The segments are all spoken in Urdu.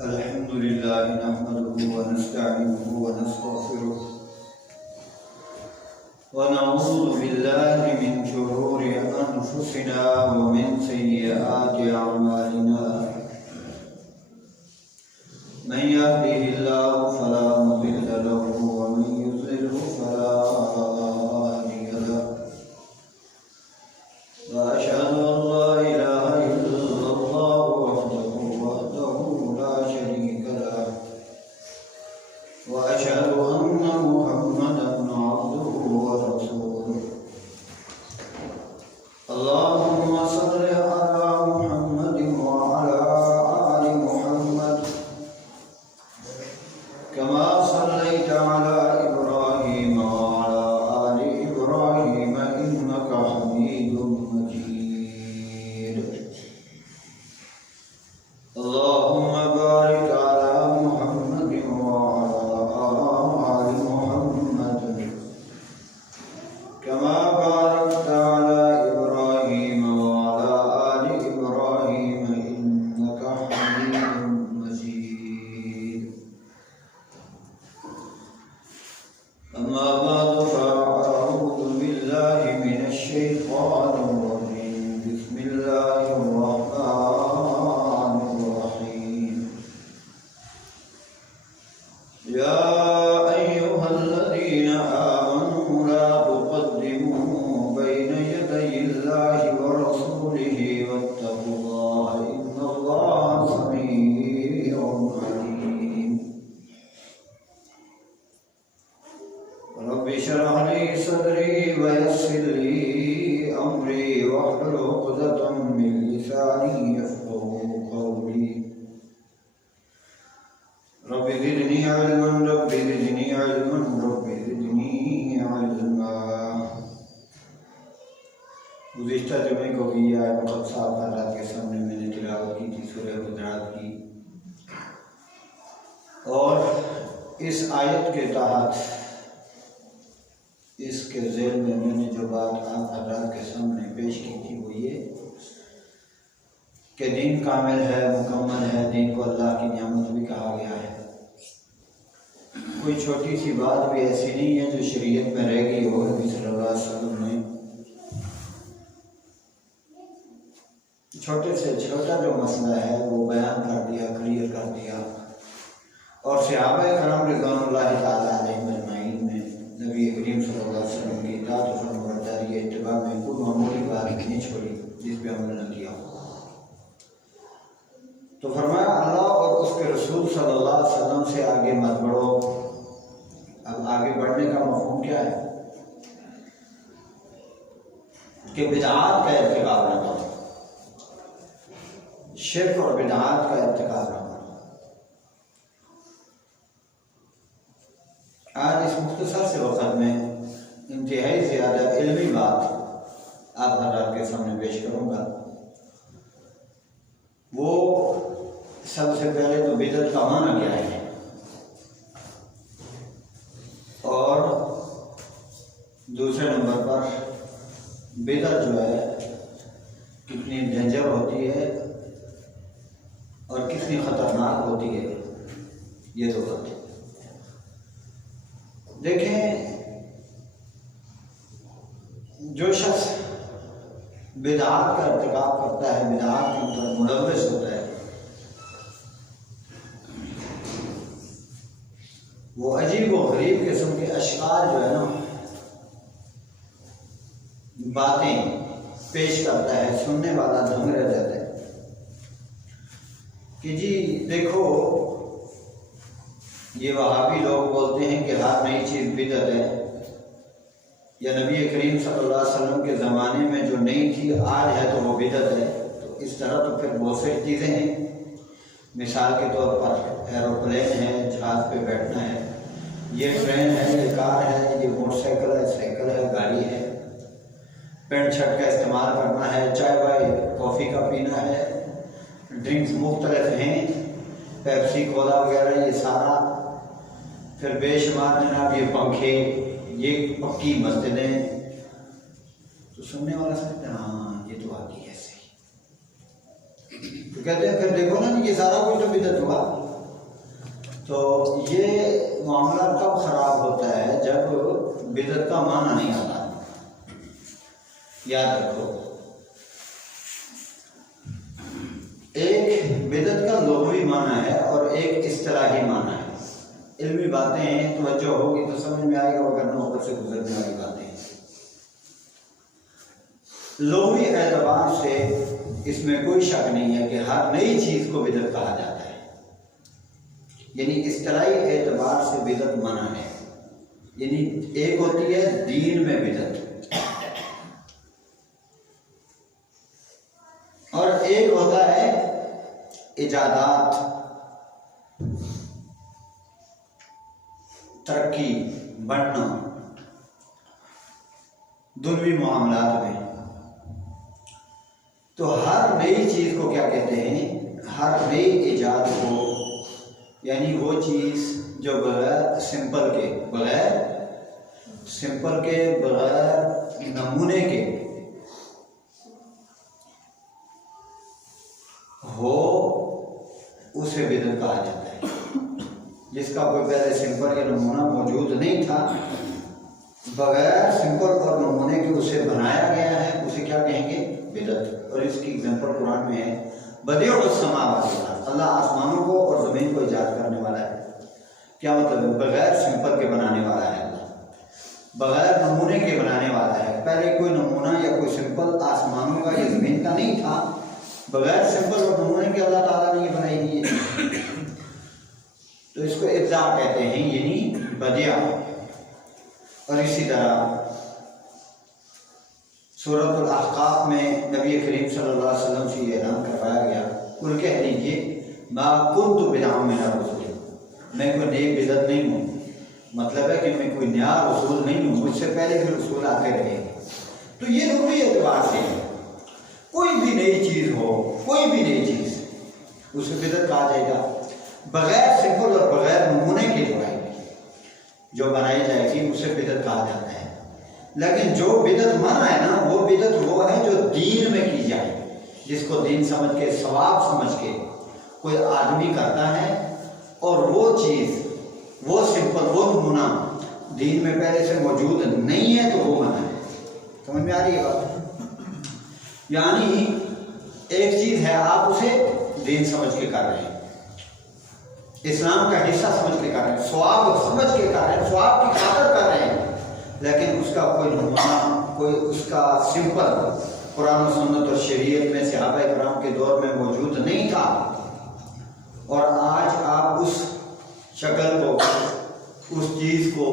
الحمد لله نحمده ونستعينه ونستغفره ونعوذ بالله من شرور أنفسنا ومن سيئات أعمالنا من يهده الله فلا مضل له ومن يضلله فلا هادي له وأشهد أن لا إله إلا الله وحده لا شريك له وأشهد أن محمدا عبده ورسوله اللهم صل على محمد وعلى آل محمد كما صليت على إبراهيم وعلى آل إبراهيم إنك حميد مجيد اللهم بارك على محمد وعلى آل محمد كما باركت على إبراهيم وعلى آل إبراهيم إنك حميد مجيد أما بعد فأعوذ بالله من الشيطان الرجيم بسم الله الرحمن الرحيم يا أيها الذين آمنوا لا تقدموا بين يدي الله ورسوله واتقوا الله إن الله سميع عليم رب اشرح لي صدري ويسر لي أمري واحلل عقدة من لساني يفقهوا قولي رب زدني علما رب زدني علما رب زدني علما گزشتہ جمعے کو بھی آئے وقت صاحب حضرات کے سامنے میں نے تلاوت کی تھی سورہ حجرات کی، اور اس آیت کے تحت اس کے ذیل میں نے جو بات آپ حضرات کے سامنے پیش کی تھی وہ یہ کہ دین کامل ہے، مکمل ہے، دین کو اللہ کی نعمت بھی کہا گیا ہے۔ کوئی چھوٹی سی بات بھی ایسی نہیں ہے جو شریعت میں رہ گئی ہو۔ نبی صلی اللہ علیہ وسلم نے چھوٹے سے چھوٹا جو مسئلہ ہے وہ بیان کر دیا، کلیئر کر دیا، اور صحابہ کرام رضوان اللہ تعالیٰ علیہم اجمعین نے نبی کریم صلی اللہ علیہ وسلم کی اطاعت و فرمانبرداری اتباع میں کوئی معمولی بات نہیں چھوڑی جس پہ عمل نہ کیا ہو۔ تو فرمایا اللہ اور اس کے رسول صلی اللہ علیہ وسلم سے آگے مت بڑھو۔ اب آگے بڑھنے کا مفہوم کیا ہے؟ کہ بدعات کا ارتکاب نہ کرو، شرک اور بدعات کا ارتکاب نہ کرو۔ آج اس مختصر سے وقت میں انتہائی زیادہ علمی بات آپ حضرات کے سامنے پیش کروں گا۔ وہ سب سے پہلے تو بدعت کا معنی کیا ہے، اور دوسرے نمبر پر بدعت جو ہے کتنی ڈینجر ہوتی ہے اور کتنی خطرناک ہوتی ہے، یہ دو باتیں دیکھیں۔ جو شخص بدعات کا ارتکاب کرتا ہے، بدعات کے اندر ملوث ہوتا ہے، وہ عجیب و غریب قسم کے اشعار جو ہے نا، باتیں پیش کرتا ہے، سننے والا دھنگ رہ جاتا ہے کہ جی دیکھو یہ وہابی لوگ بولتے ہیں کہ ہر نئی چیز بدعت ہے، یا نبی کریم صلی اللہ علیہ وسلم کے زمانے میں جو نئی تھی آج ہے تو وہ بدعت ہے۔ تو اس طرح تو پھر بہت سی چیزیں ہیں، مثال کے طور پر ایروپلین ہے، جہاز پہ بیٹھنا ہے، یہ ٹرین ہے، یہ کار ہے، یہ موٹر سائیکل ہے، سائیکل ہے، گاڑی ہے، پینٹ شرٹ کا استعمال کرنا ہے، چائے وائے کافی کا پینا ہے، ڈرنکس مختلف ہیں، پیپسی کولا وغیرہ، یہ سارا، پھر بے شمار جناب یہ پنکھے، یہ پکی مسجدیں، تو سننے والا سمجھتا ہے ہاں یہ تو آتی ہے صحیح، تو کہتے ہیں پھر دیکھو نا یہ سارا کچھ تو بدعت ہوا، تو یہ معاملہ کب خراب ہوتا ہے؟ جب بدعت کا معنی نہیں آتا. یاد رکھو، ایک بدعت کا لغوی معنی ہے اور ایک اصطلاحی معنی ہے. علمی باتیں ہیں، توجہ ہوگی تو سمجھ میں آئے گا، وغیرہ اوپر سے گزرنے والی باتیں ہیں. لغوی اعتبار سے اس میں کوئی شک نہیں ہے کہ ہر نئی چیز کو بدعت کہا جاتا ہے. یعنی اصطلاحی اعتبار سے بدعت منع ہے. یعنی ایک ہوتی ہے دین میں بدعت اور ایک ہوتا ہے ایجادات، ترقی، بڑھنا دنیوی معاملات میں. تو ہر نئی چیز کو کیا کہتے ہیں؟ ہر نئی ایجاد کو، یعنی وہ چیز جو بغیر سمپل کے بغیر نمونے کے ہو، اسے بدعت کہا جاتا ہے. جس کا کوئی پہلے سمپل یا نمونہ موجود نہیں تھا، بغیر سمپل اور نمونے کے اسے بنایا گیا ہے، اسے کیا کہیں گے؟ بدعت. اور اس کی اگزامپل قرآن میں ہے، بدیع السماوات والارض، اللہ آسمانوں کو اور زمین کو ایجاد کرنے والا ہے. کیا مطلب ہے؟ بغیر سمپل کے بنانے والا ہے اللہ، بغیر نمونے کے بنانے والا ہے. پہلے کوئی نمونہ یا کوئی سمپل آسمانوں کا یا زمین کا نہیں تھا. بغیر سمپل اور نمونے کے اللہ تعالیٰ نے یہ بنائی ہوئی ہے. تو اس کو ابداع کہتے ہیں، یعنی بدیع. اور اسی طرح سورۃ الاحقاف میں نبی کریم صلی اللہ علیہ وسلم سے یہ اعلان کروایا گیا، قل کہہ دیجیے ما کنت بدعا من الرسل، میں کوئی نئی بدعت نہیں ہوں. مطلب ہے کہ میں کوئی نیا رسول نہیں ہوں، مجھ سے پہلے بھی رسول آتے رہے. تو یہ لغوی اعتبار سے ہے. کوئی بھی نئی چیز ہو، کوئی بھی نئی چیز، اسے بدعت کہا جائے گا. بغیر سمپل اور بغیر نمونے کے جو بنائی جائے گی اسے بدعت کہا جاتا ہے. لیکن جو بدعت منع ہے نا، وہ بدعت وہ ہے جو دین میں کی جائے، جس کو دین سمجھ کے، ثواب سمجھ کے کوئی آدمی کرتا ہے، اور وہ چیز، وہ سمپل، وہ نمونہ دین میں پہلے سے موجود نہیں ہے، تو وہ منع ہے. سمجھ میں آ رہی ہے بات؟ یعنی ایک چیز ہے، آپ اسے دین سمجھ کے کر رہے ہیں، اسلام کا حصہ سمجھ کے کر رہے ہیں، ثواب سمجھ کے کر رہے ہیں، ثواب کی خاطر کر رہے ہیں، لیکن اس کا کوئی نمونہ، کوئی اس کا سمپل قرآن و سنت اور شریعت میں صحابہ کرام کے دور میں موجود نہیں تھا. اور آج آپ اس شکل کو، اس چیز کو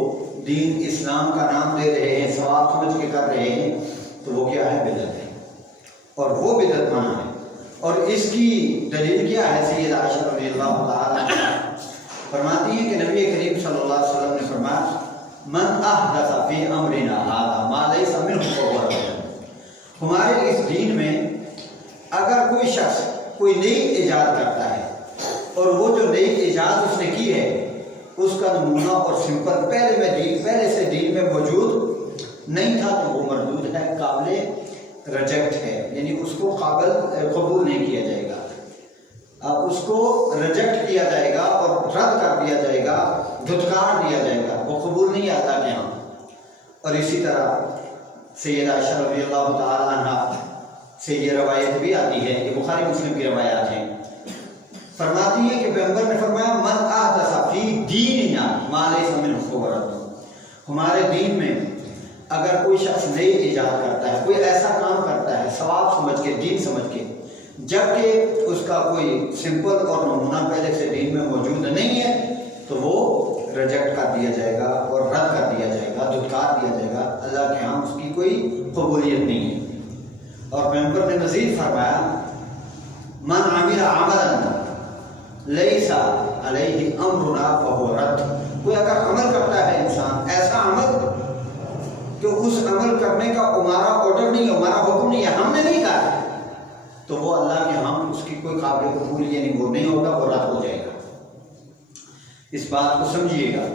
دین اسلام کا نام دے رہے ہیں، ثواب سمجھ کے کر رہے ہیں، تو وہ کیا ہے؟ بدعت ہے. اور وہ بدعت منع ہے. اور اس کی دلیل کیا ہے؟ سیدہ عائشہ رضی اللہ تعالیٰ عنہا فرماتی ہیں کہ نبی کریم صلی اللہ علیہ وسلم نے فرمایا، من احدث فی امرنا ھذا ما لیس منہ فہو رد. ہمارے اس دین میں اگر کوئی شخص کوئی نئی ایجاد کرتا ہے، اور وہ جو نئی ایجاد اس نے کی ہے اس کا نمونہ اور سمپل پہلے سے دین میں موجود نہیں تھا، تو وہ مردود ہے، قابل ریجیکٹ ہے. یعنی اس کو قبول نہیں کیا جائے گا. اب اس کو ریجیکٹ کیا جائے گا اور رد کر دیا جائے گا، دھتکار دیا جائے گا، وہ قبول نہیں آتا کہ ہاں. اور اسی طرح سیدہ عائشہ رضی اللہ تعالیٰ عنہ سے یہ روایت بھی آتی ہے، یہ بخاری مسلم کی روایات ہیں. فرماتی ہے کہ پیغمبر نے فرمایا، من احدث فی دیننا ما لیس منہ فہو رد. ہمارے دین میں اگر کوئی شخص نئی ایجاد کرتا ہے، کوئی ایسا کام کرتا ہے ثواب سمجھ کے، دین سمجھ کے، جبکہ اس کا کوئی سمپل اور نمونہ پہلے سے دین میں موجود نہیں ہے، تو وہ ریجیکٹ کر دیا جائے گا اور رد کر دیا جائے گا، دھتکار دیا جائے گا. اللہ کے ہاں اس کی کوئی قبولیت نہیں ہے. اور پیغمبر نے مزید فرمایا، من عمل عملا لیس علیہ امرنا فہو رد. کوئی اگر عمل کرتا ہے انسان، ایسا عمل کہ اس عمل کرنے کا ہمارا آرڈر نہیں ہے، ہمارا حکم نہیں ہے، ہم نے نہیں کہا، تو وہ اللہ کے ہاں اس کی کوئی قابل قبول یعنی وہ نہیں ہوگا، وہ رد ہو جائے گا. اس بات کو سمجھیے گا.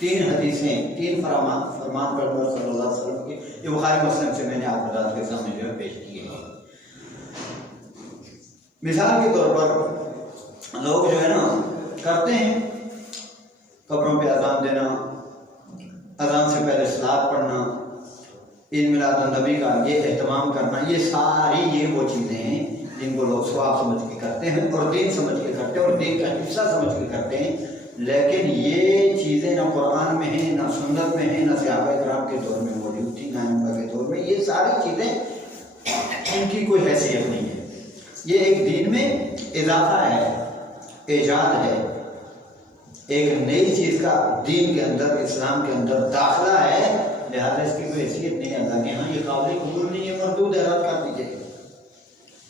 3 حدیثیں، 3 فرمان پیغمبر صلی اللہ علیہ وسلم کے، یہ بخاری مسلم سے میں نے آپ حضرات کے سامنے جو ہے پیش کیے ہیں. مثال کے طور پر لوگ جو ہے نا کرتے ہیں عید میلاد النبی کا یہ اہتمام کرنا، یہ ساری یہ وہ چیزیں ہیں جن کو لوگ ثواب سمجھ کے کرتے ہیں اور دین سمجھ کے کرتے ہیں اور دین کا حصہ سمجھ کے کرتے ہیں، لیکن یہ چیزیں نہ قرآن میں ہیں، نہ سنت میں ہیں، نہ صحابہ کرام کے دور میں موجود تھی، نہ ائمہ کے دور میں۔ یہ ساری چیزیں ان کی کوئی حیثیت نہیں ہے، یہ ایک دین میں اضافہ ہے، ایجاد ہے، ایک نئی چیز کا دین کے اندر، اسلام کے اندر داخلہ ہے، لہذا اس کی کوئی حیثیت نہیں ہے اللہ کے ہاں، یہ قابل قبول نہیں ہے، مردود ہے، رد کر دیجیے۔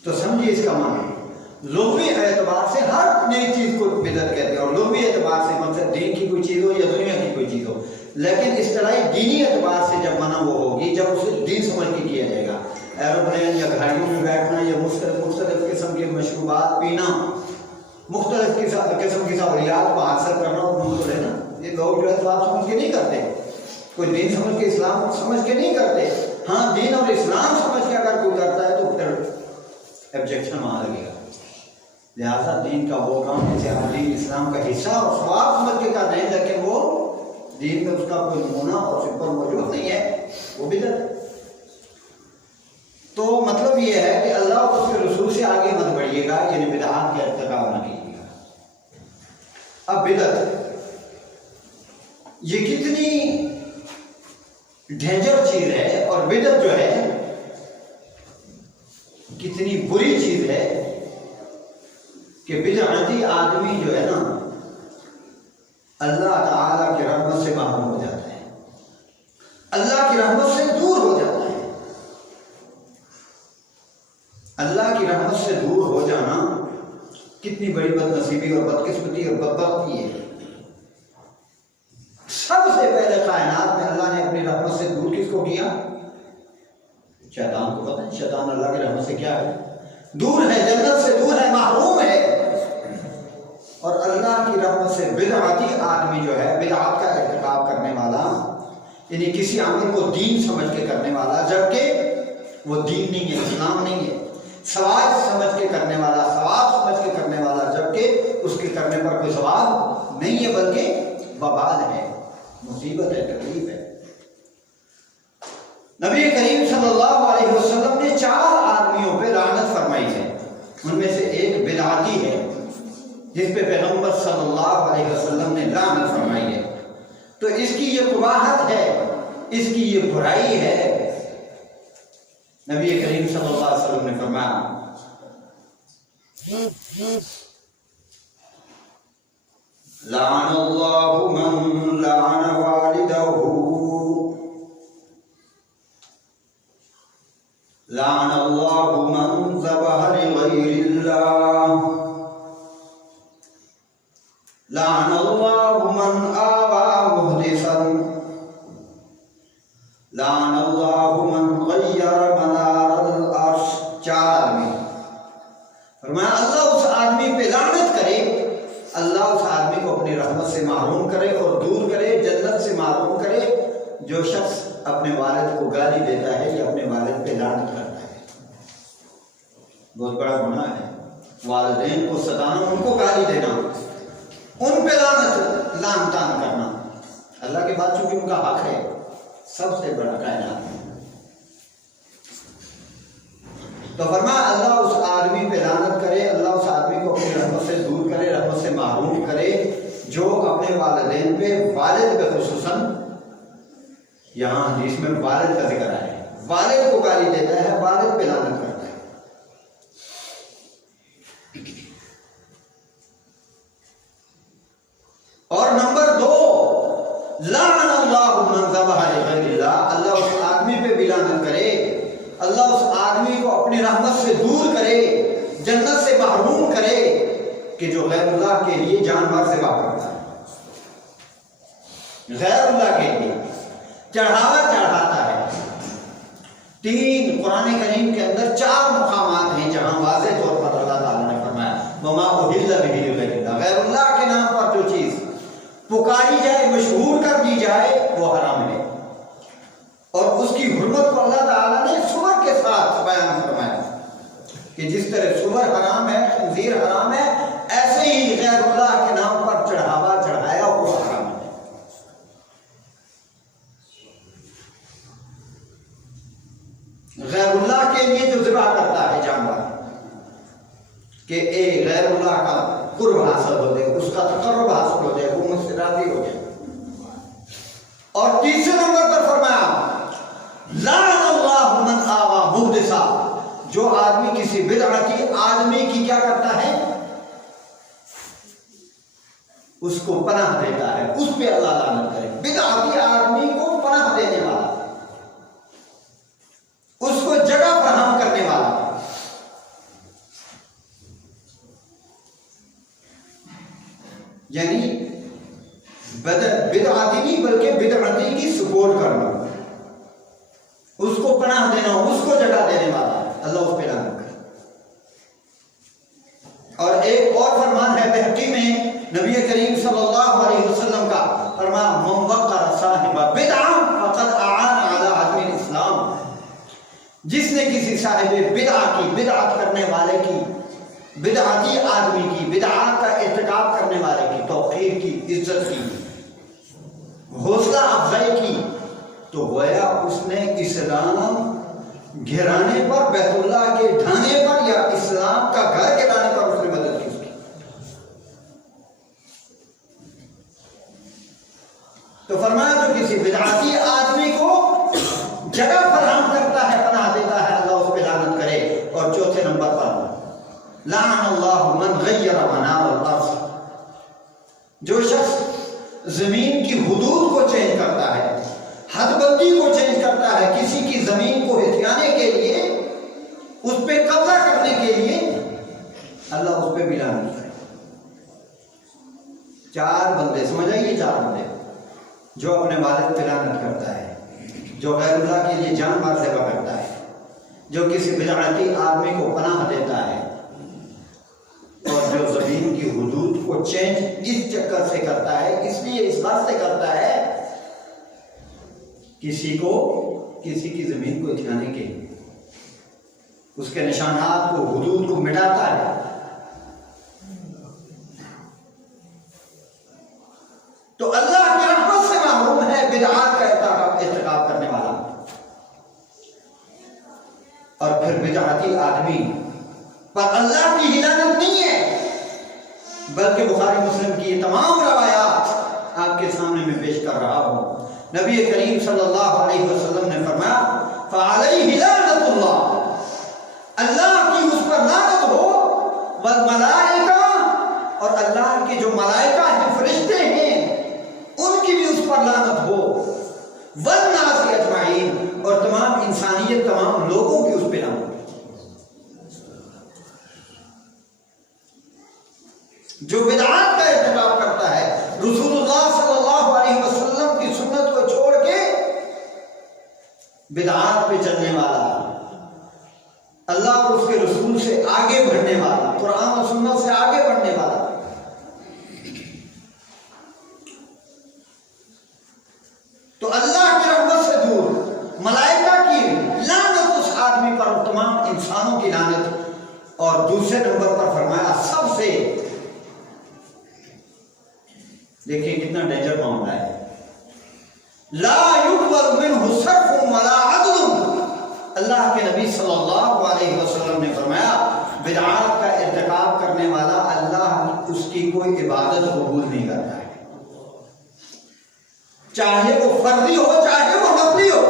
تو سمجھیے اس کا معنی، لغوی اعتبار سے ہر نئی چیز کو بدعت کہتے ہیں، اور لغوی اعتبار سے مطلب دین کی کوئی چیز ہو یا دنیا کی کوئی چیز ہو، لیکن اصطلاحی دینی اعتبار سے جب منع وہ ہوگی جب اسے دین سمجھ کے کیا جائے گا۔ ایروپلین یا گاڑیوں میں بیٹھنا یا مختلف قسم کے مشروبات پینا، مختلف قسم کی سہولیات کو حاصل کرنا اور ان کو لینا، یہ لوگ جو ہے بات سمجھ کے نہیں کرتے، کوئی دین سمجھ کے اسلام سمجھ کے نہیں کرتے۔ ہاں دین اور اسلام سمجھ کے اگر کوئی کرتا ہے تو پھر آبجیکشن وہاں لگے گا۔ لہٰذا دین کا وہ کام جیسے آپ دین اسلام کا حصہ اور ثواب سمجھ کے کر رہے ہیں، لیکن وہ دین میں اس کا کوئی نمونہ اور سپر موجود نہیں ہے، وہ بدعت ہے۔ تو مطلب یہ ہے کہ اللہ اور اس کے رسول سے آگے مت بڑھیے گا، یعنی بدعات کا ارتکاب نہ کیجیے گا۔ اب بدعت یہ کتنی ڈینجر چیز ہے، اور بدعت جو ہے کتنی بری چیز ہے کہ بدعتی آدمی جو ہے نا اللہ تعالیٰ کی رحمت سے محروم ہو جاتا ہے، اللہ کی رحمت سے دور ہو جاتا ہے۔ اللہ کی رحمت سے دور ہو جانا کتنی بڑی بد نصیبی اور بدقسمتی اور بدبختی ہے۔ سب سے پہلے کائنات میں اللہ نے اپنی رحمت سے دور کس کو کیا؟ شیطان کو۔ پتہ ہے شیطان اللہ کی رحمت سے کیا ہے؟ دور ہے، جنت سے دور ہے، محروم ہے۔ اور اللہ کی رحمت سے بدعتی آدمی جو ہے، بدعات کا ارتکاب کرنے والا، یعنی کسی عمل کو دین سمجھ کے کرنے والا، جبکہ وہ دین نہیں ہے، اسلام نہیں ہے، ثواب سمجھ کے کرنے والا، ثواب سمجھ کے کرنے والا، جبکہ اس کے کرنے پر کوئی ثواب نہیں ہے بلکہ وبال ہے، مصیبت ہے، تکلیف ہے۔ نبی کریم صلی اللہ علیہ وسلم نے 4 آدمیوں پہ لعنت فرمائی ہے، ان میں سے ایک بدعتی ہے جس پہ پیغمبر صلی اللہ علیہ وسلم نے لعنت فرمائی ہے۔ تو اس کی یہ قباحت ہے، اس کی یہ برائی ہے۔ نبی کریم صلی اللہ علیہ وسلم نے فرمایا لعن اللہ من لعن والدہ، لعن اللہ من ذبح لغیر اللہ، لعن اللہ من آوى محدثا، لعن اللہ من غیر منار العرش۔ 4 آدمی فرمایا اللہ اس آدمی پہ لعنت کرے، اللہ اس آدمی کو اپنی رحمت سے محروم کرے اور دور کرے، جنت سے محروم کرے، جو شخص اپنے والد کو گالی دیتا ہے یا اپنے والد پہ لعنت کرتا ہے۔ بہت بڑا گناہ ہے والدین کو ستانا، ان کو گالی دینا، ان پہ لعن تان کرنا۔ اللہ کے بعد چونکہ ان کا حق ہے، سب سے بڑا کائنات ہے۔ تو فرمایا اللہ اس آدمی پہ لعنت کرے، اللہ اس آدمی کو اپنی رحمت سے دور کرے، رحمت سے محروم کرے، جو اپنے والدین پہ، والد پہ خصوصاً، یہاں حدیث میں والد کا ذکر ہے، والد کو گالی دیتا ہے، والد پہ لعنت کرتا ہے۔ اور نمبر 2، لعن اللہ من ذبح لغیر اللہ، اللہ اس آدمی پہ بھی لعنت کرے، اللہ اس آدمی کو اپنی رحمت سے دور کرے، جنت سے محروم کرے، کہ جو غیر اللہ کے لیے جانور ذبح کرتا ہے، غیر اللہ کے لیے چڑھاوا چڑھاتا ہے۔ 3 قرآن کریم کے اندر 4 مقامات ہیں جہاں واضح طور پر اللہ تعالیٰ نے فرمایا وما اہل بہ لغیر اللہ، غیر اللہ کے نام پر جو چیز پکاری جائے، مشہور کر دی جائے، وہ حرام ہے۔ اور اس کی حرمت کو اللہ تعالیٰ نے سور کے ساتھ بیان فرمایا کہ جس طرح سور حرام ہے، خنزیر حرام ہے، ایسے ہی غیر اللہ کے نام پر چڑھاوا چڑھایا وہ حرام ہے۔ اللہ کا قرب حاصل ہو جائے، اس کا تقرب حاصل ہو جائے، وہ مجھ سے راضی ہو جائے۔ اور تیسرے نمبر پر فرمایا لعن اللہ من آوى محدثا، جو آدمی کسی بدعتی آدمی کی کیا کرتا ہے، اس کو پناہ دیتا ہے، اس پہ اللہ لعنت کرے۔ بدعتی آدمی کو پناہ دینے والا، اس کو جگہ فراہم کرنے والا، یعنی بدعتی نہیں بلکہ بدعتی کی سپورٹ کرنا، اس کو پناہ دینا، اس کو جگہ دینے والا، اللہ اس پہ لعنت کرے۔ اور ایک اور فرمان ہے بہقی میں نبی کریم صلی اللہ علیہ وسلم کا، فرمایا من وقر صاحب بدعہ فقد اعان علی عدم الاسلام، جس نے کسی صاحب بدعہ کی، بدعت کرنے والے کی، بدعتی آدمی کی، بدعات کا ارتکاب کرنے والے کی توقیر کی، عزت کی، حوصلہ افزائی کی، تو گویا اس نے اسلام گھرانے پر، بیت اللہ کے ڈھانے پر، یا اسلام کا گھر گرانے پر اس نے مدد کی۔ تو فرمایا جو کسی بدعتی آدمی کو جگہ فراہم کرتا ہے، پناہ دیتا ہے، اللہ اس پہ لعنت کرے۔ اور چوتھے نمبر پر لعن اللہ من غیر منار الارض، جو شخص زمین کی حدود کو چینج کرتا ہے، حد بندی کو چینج کرتا ہے، کسی کی زمین کو ہتھیانے کے لیے، اس پہ قبضہ کرنے کے لیے، اللہ اس پہ بھی لعنت کرے۔ چار بندے، سمجھ آئیے، چار بندے جو اپنے والد پہ لعنت کرتا ہے، جو غیر اللہ کے لیے جان مال ذبح کرتا ہے، جو کسی بدعتی آدمی کو پناہ دیتا ہے، اور جو زمین کی حدود کو چینج اس چکر سے کرتا ہے، اس لیے اس بات سے کرتا ہے کسی کی زمین کو ہتھیانے کے لیے، اس کے نشانات کو، حدود کو مٹاتا ہے۔ تو اللہ کی رحمت سے محروم ہے بدعات کا ارتکاب کرنے والا۔ اور پھر بدعتی آدمی پر اللہ کی لعنت نہیں ہے، بلکہ بخاری مسلم کی یہ تمام روایات آپ کے سامنے میں پیش کر رہا ہوں۔ نبی کریم صلی اللہ علیہ وسلم نے فرمایا فعلیہ لعنت اللہ، اللہ کی اس پر لعنت ہو، والملائکہ، اور اللہ کے جو ملائکہ ہیں، فرشتے ہیں، ان کی بھی اس پر لعنت ہو، والناس اجمعین، اور تمام انسانیت، تمام لوگوں کی اس پہ لعنت ہو۔ جو بدعات کا ارتکاب کرتا ہے، رسول اللہ صلی اللہ علیہ وسلم کی سنت کو چھوڑ کے بدعات پہ چلنے والا، اللہ اور اس کے رسول سے آگے بڑھنے والا، قرآن و سنت سے آگے بڑھنے والا، تو اللہ کی رحمت سے دور، ملائکہ کی لعنت اس آدمی پر، تمام انسانوں کی لعنت۔ اور دوسرے نمبر پر فرمایا سب سے، دیکھیں کتنا ڈینجر معاملہ ہے، لا يقبل منه صرف ولا عدل، اللہ کے نبی صلی اللہ علیہ وسلم نے فرمایا بدعات کا ارتکاب کرنے والا اللہ اس کی کوئی عبادت قبول نہیں کرتا ہے، چاہے وہ فرضی ہو چاہے وہ نفلی ہو۔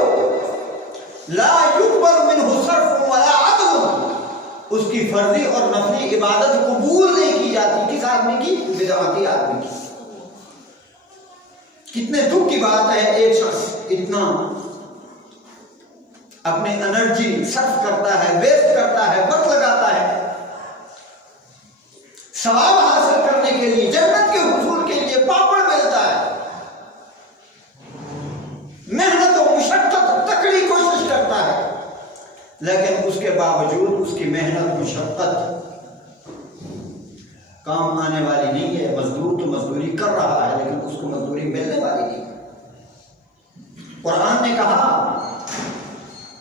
لا يقبل منه صرف ولا عدل، اس کی فرضی اور نفلی عبادت قبول نہیں کی جاتی۔ کس آدمی کی؟ بدعتی آدمی کی۔ کتنے دکھ کی بات ہے، ایک شخص اتنا اپنی انرجی صرف کرتا ہے، ویسٹ کرتا ہے، وقت لگاتا ہے ثواب حاصل کرنے کے لیے، جنت کے حصول کے لیے پاپڑ بیلتا ہے، محنت و مشقت تکڑی کوشش کرتا ہے، لیکن اس کے باوجود اس کی محنت مشقت کام آنے والی نہیں ہے۔ مزدور تو مزدوری کر رہا ہے لیکن اس کو مزدوری ملنے والی نہیں۔ قرآن نے کہا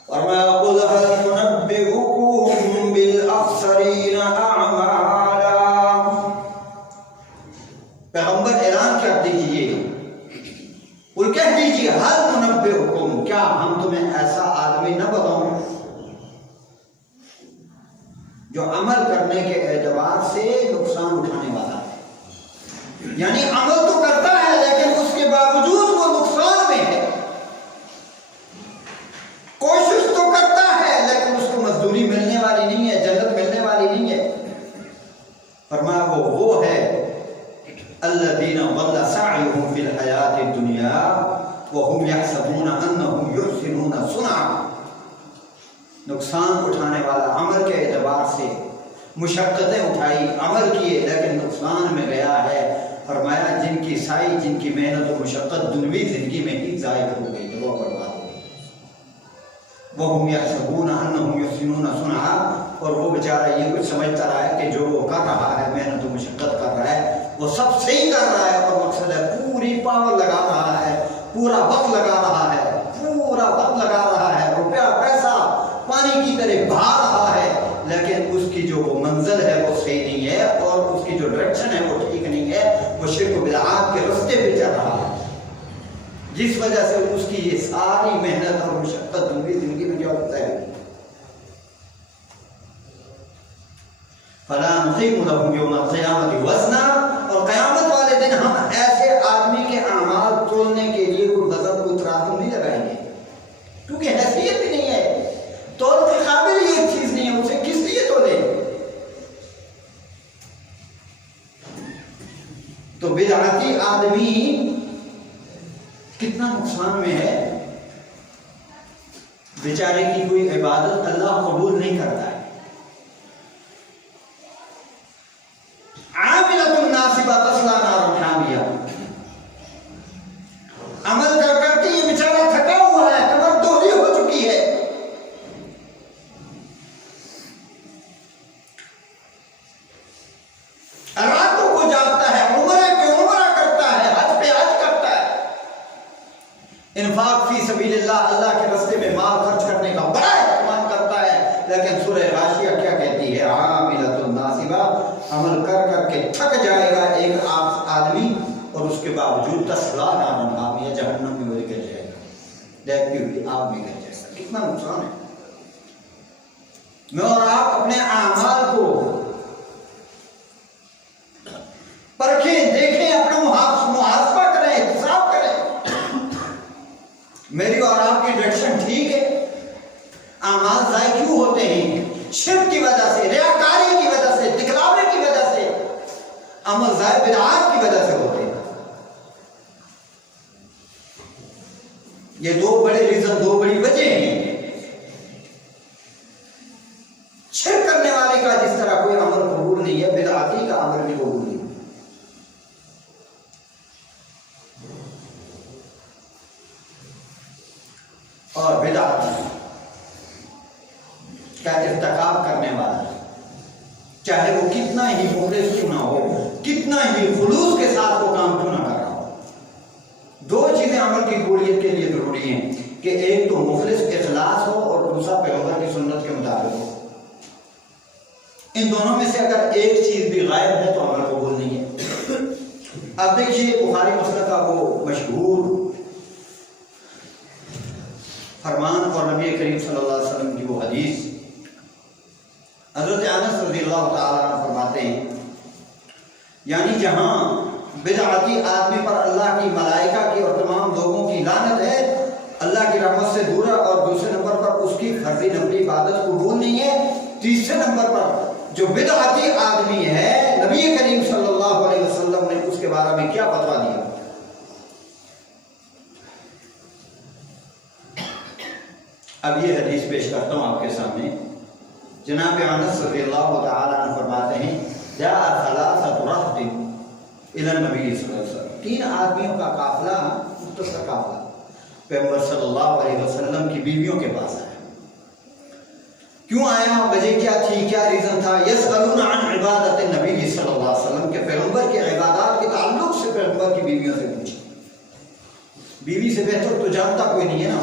وَمَا قُلْ هَلْ نُنَبِّئُكُم بِالْأَخْسَرِينَ أَعْمَالًا، پیغمبر اعلان کر دیجئے، اور کہہ دیجئے هَلْ نُنَبِّئُكُم، کیا ہم تمہیں ایسا آدمی نہ بتاؤں جو عمل کرنے کے اعتبار سے نقصان وہ ہے الذین ضل سعیہم فی الحیاۃ الدنیا وہم یحسبون انہم یحسنون صنعا. نقصان اٹھانے والا عمل کے اعتبار سے مشقتیں اٹھائی، عمل کیے لیکن نقصان میں گیا ہے. فرمایا جن کی سائی، جن کی محنت و مشقت دنوی زندگی میں ہی ضائع ہو گئی، تو وہ برباد ہو گئی. وَهُمْ يَحْسَبُونَ أَنَّهُمْ يُحْسِنُونَ صُنْعًا. اور وہ بیچارہ یہ کچھ سمجھتا رہا ہے کہ جو وہ کر رہا ہے، محنت و مشقت کر رہا ہے، وہ سب صحیح کر رہا ہے، اور مقصد ہے پوری پاور لگا رہا ہے، پورا وقت لگا رہا ہے، پورا وقت لگا رہا ہے، روپیہ پیسہ پانی کی طرح بہا رہا ہے، لیکن اس کی جو وہ منزل ہے وہ صحیح نہیں ہے، اور اس کی جو ڈائریکشن ہے وہ ٹھیک نہیں ہے. وہ شرک و بدعات کے راستے پہ چل رہا ہے، جس وجہ سے اس کی یہ ساری محنت اور مشقت دنیا زندگی میں جو ہوتا ہے. فَلَا نُقِيمُ لَهُمْ يَوْمَ الْقِيَامَةِ وَزْنًا. اور قیامت والے دن ہم ایسے آدمی کے اعمال تولنے کے لیے کوئی وزن، کوئی ترازو نہیں لگائیں گے، کیونکہ حیثیت بھی نہیں ہے، تول کے قابل یہ چیز نہیں ہے، اسے کس لیے تولے. تو بدعتی آدمی کتنا نقصان میں ہے. بیچارے کی کوئی عبادت اللہ قبول نہیں کرتا ہے. عاملۃ ناصبہ تصلی نارا حامیہ. عمل کر کر کے یہ بیچارہ تھکا ہوا ہے، کمر دوہری ہو چکی ہے. راتوں کو جاگتا ہے، عمرے پہ عمرہ کرتا ہے، حج پہ حج کرتا ہے، انفاق فی سبیل اللہ، اللہ کے راستے میں مال خرچ کرنے کا بڑا اہتمام کرتا ہے. لیکن سورہ غاشیہ کیا کہتی ہے؟ عاملۃ ناصبہ. عمل کر کر کے تھک جائے گا ایک آدمی، اور اس کے باوجود تصلی نارا حامیہ، جہنم میں وہ گر جائے گا، دیکھتی ہوئی آگ میں گر جائے گا. کتنا نقصان ہے. میں اور آپ اپنے اعمال کو پرکھیں، دیکھیں، اپنا محاسبہ کریں، حساب کریں. میری اور آپ کی ڈائریکشن ٹھیک ہے؟ اعمال ضائع کیوں ہوتے ہیں؟ شرک کی وجہ سے، ریاکاری کی وجہ سے، دکھلاوے کی وجہ سے، عمل ضائع بدعات کی وجہ سے ہوتے ہیں. یہ دو بڑے ریزن، دو بڑی وجہ ہیں. شرک کرنے والے کا جس طرح کوئی عمل قبول نہیں ہے، بدعاتی کا عمل بھی قبول نہیں. اور بدعت کا ارتکاب کرنے والا، چاہے وہ کتنا ہی مخلص کیوں نہ ہو، کتنا ہی خلوص کے ساتھ وہ کام کیوں نہ کر رہا ہو. دو چیزیں عمل کی قبولیت کے لیے ضروری ہیں کہ ایک تو مخلص اخلاص ہو، اور دوسرا پیغمبر کی سنت کے مطابق ہو. ان دونوں میں سے اگر ایک چیز بھی غائب ہے تو عمل قبول نہیں ہے. اب دیکھیے بخاری مسلک کا وہ مشہور فرمان اور نبی کریم صلی اللہ علیہ وسلم کی وہ حدیث، حضرت انس رضی اللہ تعالیٰ عنہ فرماتے ہیں، یعنی جہاں بدعتی آدمی پر اللہ کی، ملائکہ کی اور تمام لوگوں کی لعنت ہے، اللہ کی رحمت سے دور ہے، اور دوسرے نمبر پر اس کی فرضی نفلی عبادت قبول نہیں ہے. تیسرے نمبر پر جو بدعتی آدمی ہے، نبی کریم صلی اللہ علیہ وسلم نے اس کے بارے میں کیا فتویٰ دیا؟ اب یہ حدیث پیش کرتا ہوں آپ کے سامنے. جناب انس رضی اللہ تعالیٰ عنہ فرماتے ہیں، جاء ثلاثة رهط الى النبی صلی اللہ علیہ وسلم. 3 آدمیوں کا قافلہ، مختصر قافلہ، پیغمبر صلی اللہ علیہ وسلم کی بیویوں کے پاس آیا. کیوں آیا؟ وجہ کیا تھی؟ کیا ریزن تھا؟ یسألون عن عبادت النبی صلی اللہ علیہ وسلم، کے پیغمبر کے عبادات کے تعلق سے پیغمبر کی بیویوں سے پوچھا. بیوی سے بہتر تو جانتا کوئی نہیں ہے نا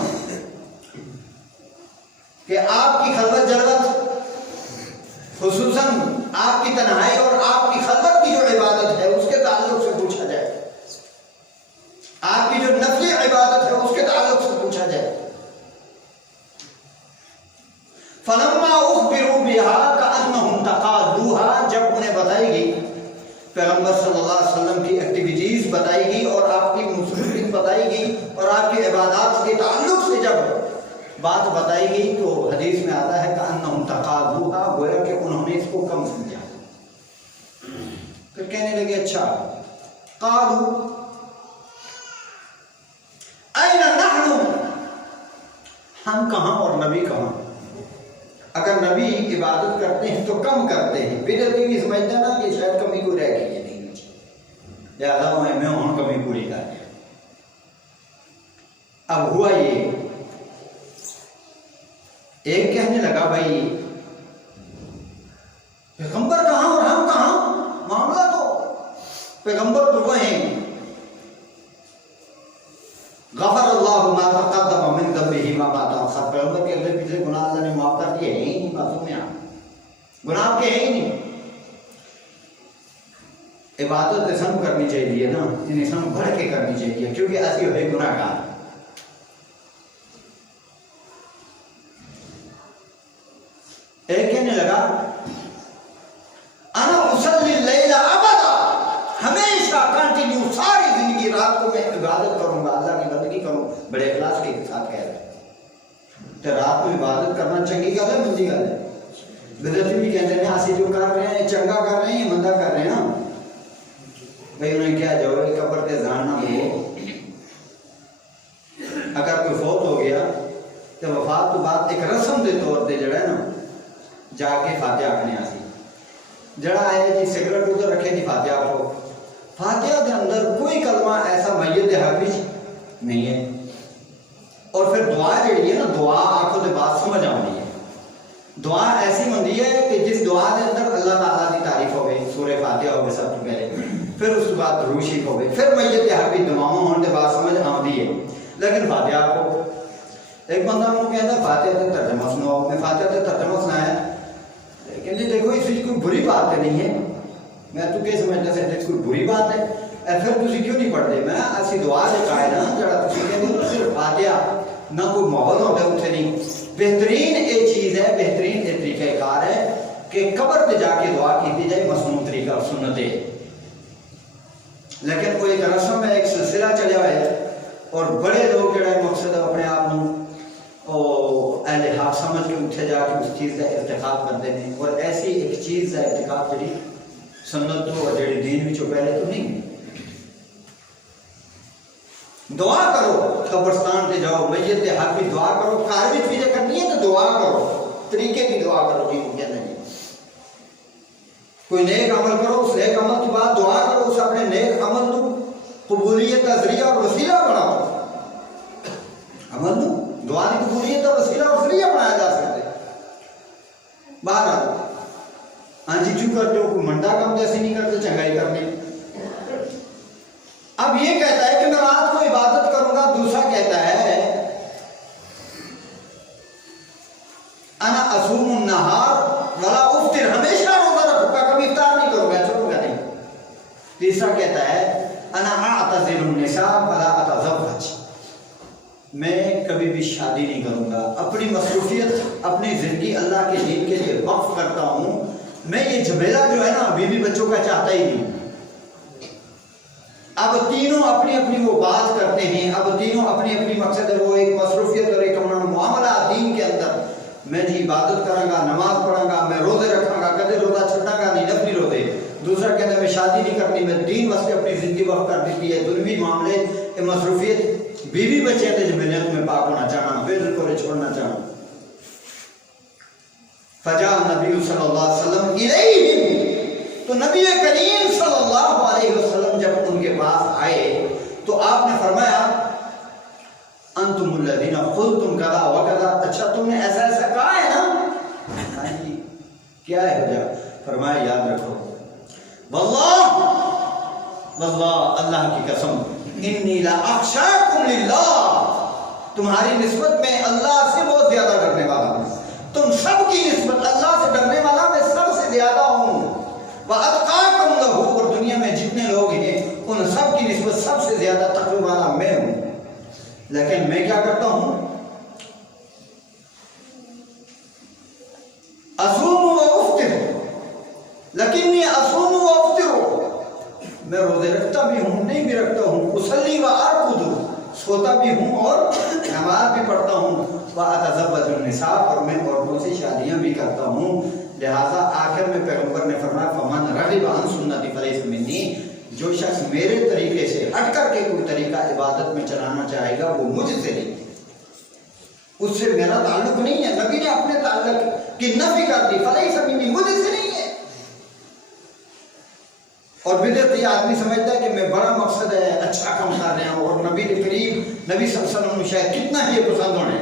کہ آپ کی خلوت جلوت، خصوصاً آپ کی تنہائی اور آپ کی خلوت کی جو عبادت ہے اس کے تعلق سے پوچھا جائے، آپ کی جو نفلی عبادت ہے اس کے تعلق سے پوچھا جائے. فلما اخبروا بها كأنهم تقالوها، جب انہیں بتائی گئی، پیغمبر صلی اللہ علیہ وسلم کی ایکٹیویٹیز بتائی گئی اور آپ کی مصروفیت بتائی گئی اور آپ کی عبادات کے تعلق سے جب بات بتائی گئی تو حدیث میں آتا ہے كأنهم تقالوها، گویا کہ انہوں نے اس کو کم سمجھا. پھر کہنے لگے اچھا قالوا این نحن، ہم کہاں اور نبی کہاں؟ اگر نبی عبادت کرتے ہیں تو کم کرتے ہیں، بدعت بھی سمجھتا نا کہ شاید کمی کو رہ گئی ہے، نہیں لہٰذا میں ہوں کمی پوری کر رہے ہیں۔ اب ہوا یہ، ایک کہنے لگا بھائی پیغمبر کہاں اور ہم کہاں؟ معاملہ تو پیغمبر تو وہ ہیں غفر اللہ ما تقدم من ذنبہ وما تأخر، پیغمبر کے اگلے پچھلے گناہ اللہ نے معاف کر دیے، ہیں ہی نہیں باتوں میں، گناہ کے ہیں ہی نہیں۔ عبادت اسم کرنی چاہیے نا، ان اسم بڑھ کے کرنی چاہیے، کیونکہ ایسی ہوئے گناہ گار۔ ایک کہنے لگا انا اصلی اللیل ابدا، ہمیشہ کنٹینیو ساری زندگی رات کو میں عبادت کروں گا، اللہ کی بندگی کروں، بڑے اخلاص کے ساتھ کہہ رہے ہیں۔ تو رات کو عبادت کرنا چنگی گل ہے مندی گل ہے؟ بدعت بھی کہتے ہیں اسی جو کر رہے ہیں چنگا کر رہے ہیں یا مندہ کر رہے ہیں نا بھائی، انہیں کیا جو ہے قبر کے ذہن نہ ہو۔ اگر کوئی فوت ہو گیا تو وفات تو بعد ایک رسم دے طور پہ جڑا ہے نا جا کے فاتحہ آکھنے آسی، جڑا آئے جی سگریٹ ادھر رکھے جی فاتحہ کو، فاتحہ کے اندر کوئی کلمہ ایسا میت حق بھی نہیں ہے۔ اور پھر دعا جڑی ہے نا، دعا آنکھوں کے بعد سمجھ آنی ہے، دعا ایسی ہوندی ہے کہ جس دعا کے اندر اللہ تعالیٰ کی تعریف ہوگی، سورہ فاتحہ ہوگی سب تو پہلے، پھر اس کے بعد درود شریف ہوگی، پھر میت حق بھی دعاؤں ہونے کے بعد سمجھ آتی ہے۔ لیکن فاتحہ کو ایک بندہ مجھے کہتا ہے فاتحہ تے ترجمہ سناؤ، میں فاتحہ تے ترجمہ سنایا، لیکن دیکھو اس میں کوئی بری بات تو نہیں ہے، میں تو کیا سمجھتا سے کوئی بری بات ہے، پھر تسی کیوں نہیں پڑھتے؟ میں ایسی دعا دکھا ہے نا جڑا تسی کہتے صرف فاتحہ نہ کوئی ماحول ہوتا ہے اتنے نہیں، بہترین یہ چیز ہے، بہترین یہ طریقہ کار ہے کہ قبر پہ جا کے دعا کی جائے، مسنون طریقہ سنت ہے۔ لیکن کوئی ایک رسم ہے، ایک سلسلہ چلیا ہوا ہے، اور بڑے لوگ جڑا ہے مقصد اپنے آپ اہل حق سمجھ کے اتنے جا کے اس چیز کا ارتکاب کرتے ہیں، اور ایسی ایک چیز کا ارتکاب جڑی سنت تو اور جڑی دین میں پہلے تو نہیں۔ دعا کرو، قبرستان سے جاؤ، میت کے حق بھی دعا کرو، کار بھی چیزیں کرنی ہے تو دعا کرو، طریقے کی دعا کرو، جی ممکن نہیں۔ کوئی نیک عمل کرو، اس نیک عمل کے بعد دعا کرو، اس اپنے نیک عمل کو قبولیت کا ذریعہ اور وسیلہ بناؤ، عمل نو دعا کی قبولیت اور وسیلہ اور ذریعہ بنایا جا سکتا ہے۔ بہرحال ہاں جی کیوں کرتے ہو، کوئی منڈا کام جیسے نہیں کرتے، چنگائی کرنے۔ اب یہ کہتا ہے کہ میں رات کو عبادت کروں گا، دوسرا کہتا ہے انا اصوم النہار ولا افطر، ہمیشہ روزہ رکھوں گا، کبھی افطار نہیں کروں گا، چھوڑوں گا نہیں۔ تیسرا کہتا ہے انا اعتزل النساء ولا اتزوج، میں کبھی بھی شادی نہیں کروں گا، اپنی مصروفیت اپنی زندگی اللہ کے دین کے لیے وقف کرتا ہوں، میں یہ جھمیلا جو ہے نا بیوی بچوں کا چاہتا ہی نہیں۔ اب تینوں اپنی اپنی وہ بات کرتے ہیں، اب تینوں اپنی اپنی مقصد ہے، وہ ایک مصروفیت اور ایک معاملہ دین کے اندر، میں جی عبادت کروں گا، نماز پڑھوں گا، میں روزے رکھوں گا، کدے روزہ چھڑوں گا نہیں، نفلی روزے۔ دوسرا کہتا ہے میں شادی نہیں کرنی، میں دین واسطے اپنی زندگی وقف کر دیتی ہے، دنوی معاملے مصروفیت بیوی بچے کے جمعیت میں پاک ہونا چاہنا، بالکل چھوڑنا چاہنا۔ فجاء النبی صلی اللہ علیہ وسلم الیہم، تو نبی کریم صلی اللہ علیہ وسلم جب ان کے پاس آئے تو آپ نے فرمایا انتم الذین قلتم کذا وکذا، اچھا تم نے ایسا ایسا کہا ہے نا، ہاں جی کیا ہے وجہ؟ فرمایا یاد رکھو، واللہ واللہ اللہ کی قسم، انی لاخشاکم للہ، تمہاری نسبت میں اللہ سے بہت زیادہ ڈرنے والا ہوں، تم سب کی نسبت اللہ سے ڈرنے والا میں سب سے زیادہ ہوں، وَأَتْقَاكُمْ لَهُ، اور دنیا میں جتنے لوگ ہیں ان سب کی نسبت سب سے زیادہ تقوی والا میں ہوں۔ لیکن میں کیا کرتا ہوں، اصوم و افطر، لیکنی اصوم و افطر، میں روزے رکھتا بھی ہوں نہیں بھی رکھتا ہوں، اصلی و ارقد، سوتا بھی ہوں اور نماز بھی پڑھتا ہوں، واتزوج النساء، اور میں عورتوں سے شادیاں بھی کرتا ہوں، لہٰذا آخر میں پیغمبر نے فرمایا فمن رغب عن سنتی فلیس منی، جو شخص میرے طریقے سے ہٹ کر کے کوئی طریقہ عبادت میں چلانا چاہے گا وہ مجھ سے نہیں، اس سے میرا تعلق نہیں ہے۔ نبی نے اپنے تعلق کی نفی کر دی، فلیس منی، مجھ سے نہیں ہے۔ اور بدعت یہ آدمی سمجھتا ہے کہ میں بڑا مقصد ہے، اچھا کام کر رہے ہیں، اور نبی کریم نبی صلی اللہ علیہ وسلم شاید کتنا ہی پسند ہونے،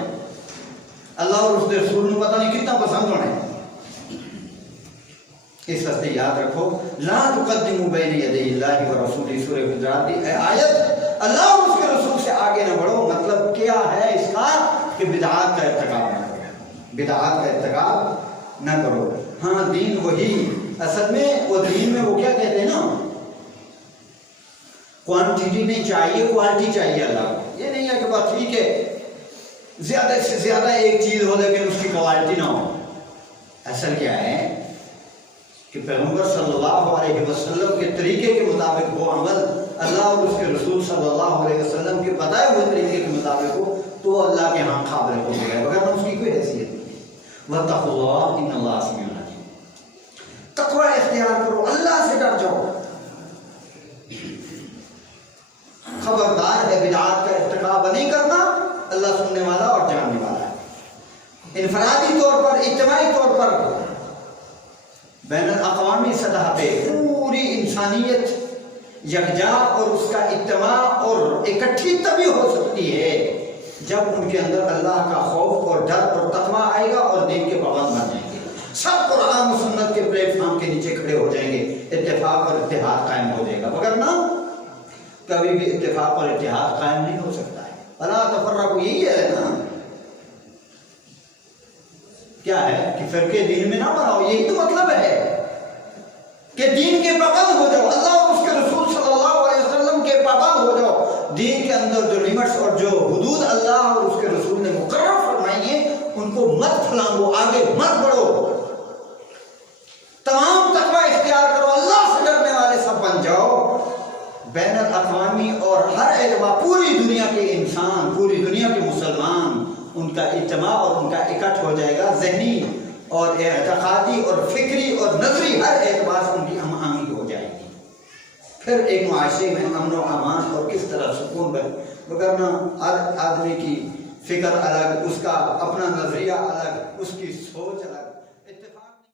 اللہ اور اس کے رسول نے پتہ نہیں کتنا پسند ہونے۔ اس واسطے یاد رکھو لا تقدموا بین یدی اللہ و رسولہ، سورہ حجرات کی آیت، اللہ اور اس کے رسول سے آگے نہ بڑھو، مطلب کیا ہے اس کا کہ بدعات کا ارتکاب نہ کرو، بدعات کا ارتکاب نہ کرو۔ ہاں دین وہی، اصل میں وہ دین میں وہ کیا کہتے ہیں نا، کوانٹیٹی نہیں چاہیے، کوالٹی چاہیے اللہ کو۔ یہ نہیں ہے کہ بس ٹھیک ہے زیادہ سے زیادہ ایک چیز ہو لیکن اس کی کوالٹی نہ ہو۔ اصل کیا ہے کہ پیغمبر صلی اللہ علیہ وسلم کے طریقے کے مطابق وہ عمل، اللہ اور اس کے رسول صلی اللہ علیہ وسلم کے بتائے ہوئے طریقے کے مطابق ہو تو اللہ کے ہاں قابل ہو گئے، مگر اس کی کوئی حیثیت نہیں ہے۔ واتقوا اللہ ان اللہ سمیع علیم، تقوی اختیار کرو، اللہ سے ڈر جاؤ، خبردار ہے بدعات کا ارتکاب نہیں کرنا، اللہ سننے والا اور جاننے والا ہے۔ انفرادی طور پر، اجتماعی طور پر، بین الاقوامی سطح پہ پوری انسانیت یکجا اور اس کا اجتماع اور اکٹھی تبھی ہو سکتی ہے جب ان کے اندر اللہ کا خوف اور ڈر اور تقویٰ آئے گا اور دین کے پابند بن جائیں گے، سب قرآن و سنت کے پلیٹ فارم کے نیچے کھڑے ہو جائیں گے، اتفاق اور اتحاد قائم ہو جائے گا، مگر نہ کبھی بھی اتفاق اور اتحاد قائم نہیں ہو سکتا ہے۔ ولا تفرقوا، یہی ہے نا، کیا ہے کہ فرقے دین میں نہ بناؤ، یہی تو مطلب ہے کہ دین کے پابند ہو جاؤ، اللہ اور اس کے رسول صلی اللہ علیہ وسلم کے پابند ہو جاؤ، دین کے اندر جو لمٹس اور جو حدود اللہ اور اس کے رسول نے مقرر فرمائی ہیں ان کو مت پھلانگو، آگے مت بڑھو، تمام تقوی اختیار کرو، اللہ سے ڈرنے والے سب بن جاؤ۔ بین الاقوامی اور ہر اعتبار پوری دنیا کے انسان، پوری دنیا کے مسلمان، ان کا اجتماع اور ان کا اکٹھ ہو جائے گا، ذہنی اور اعتقادی اور فکری اور نظری ہر اعتبار سے ان کی ہم آہنگی ہو جائے گی، پھر ایک معاشرے میں امن و امان اور کس طرح سکون بنے، وگرنہ ہر آدمی کی فکر الگ، اس کا اپنا نظریہ